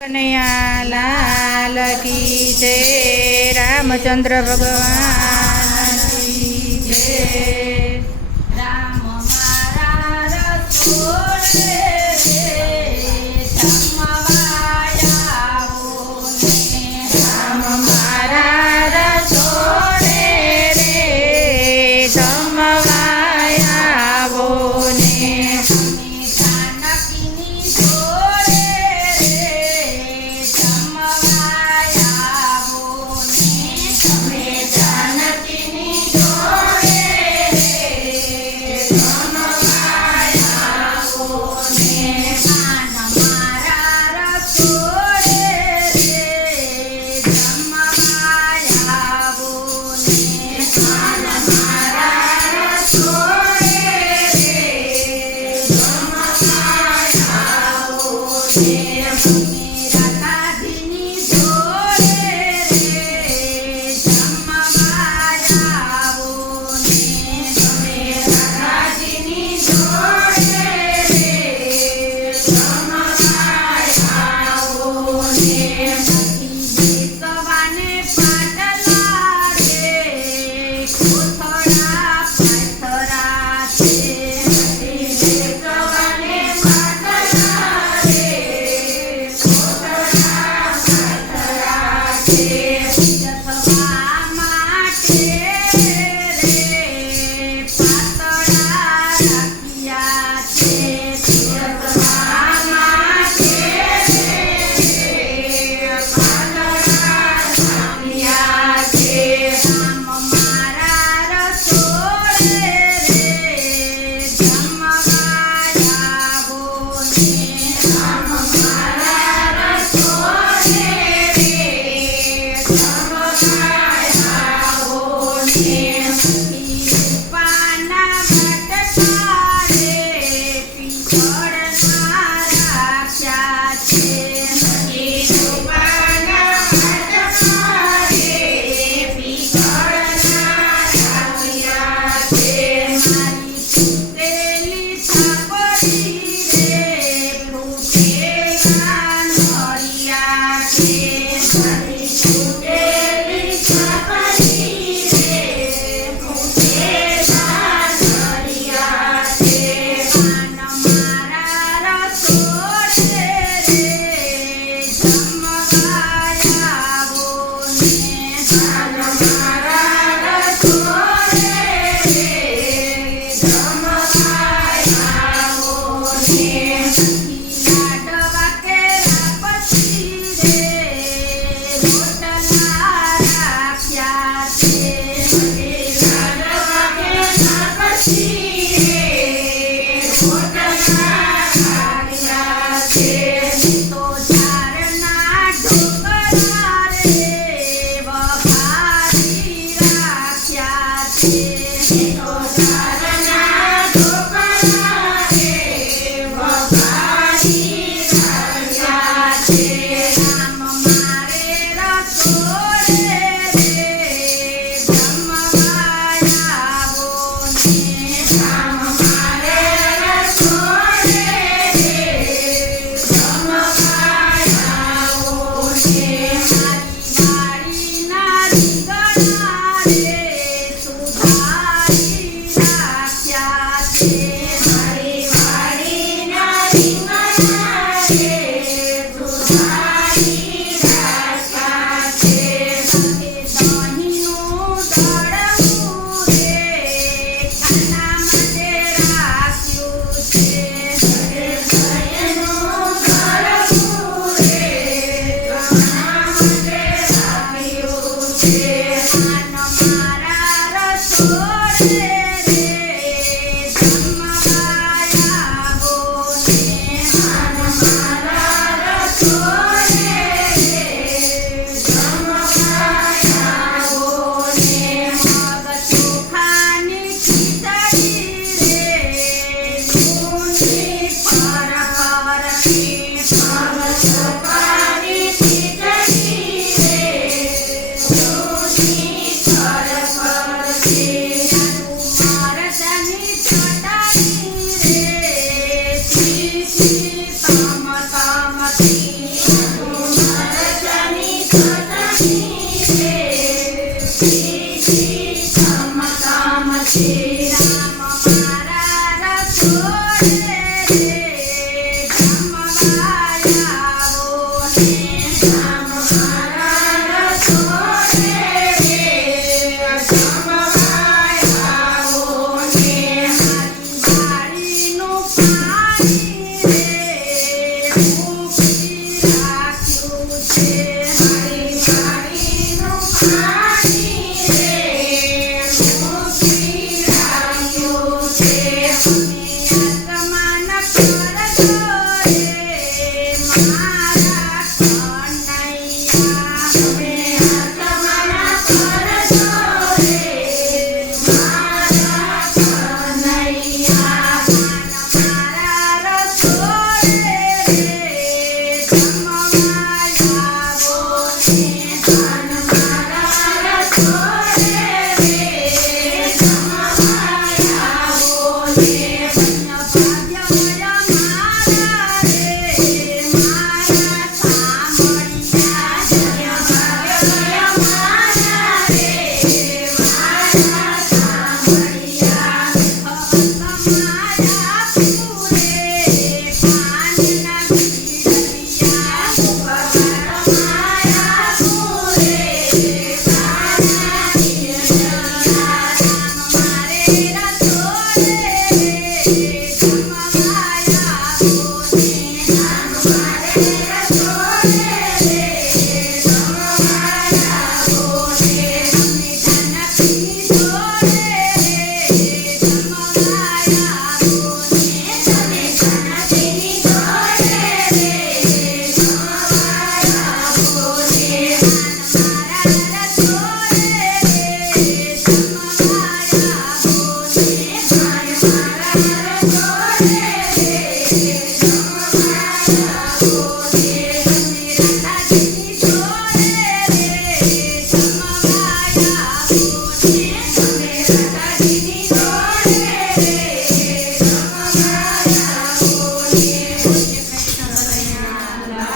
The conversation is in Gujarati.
કનૈયા લાલ કી જય રામચંદ્ર ભગવાન કી જય. રામ મારા રસો Yes. Deus. Peace. Thank you. Thank you.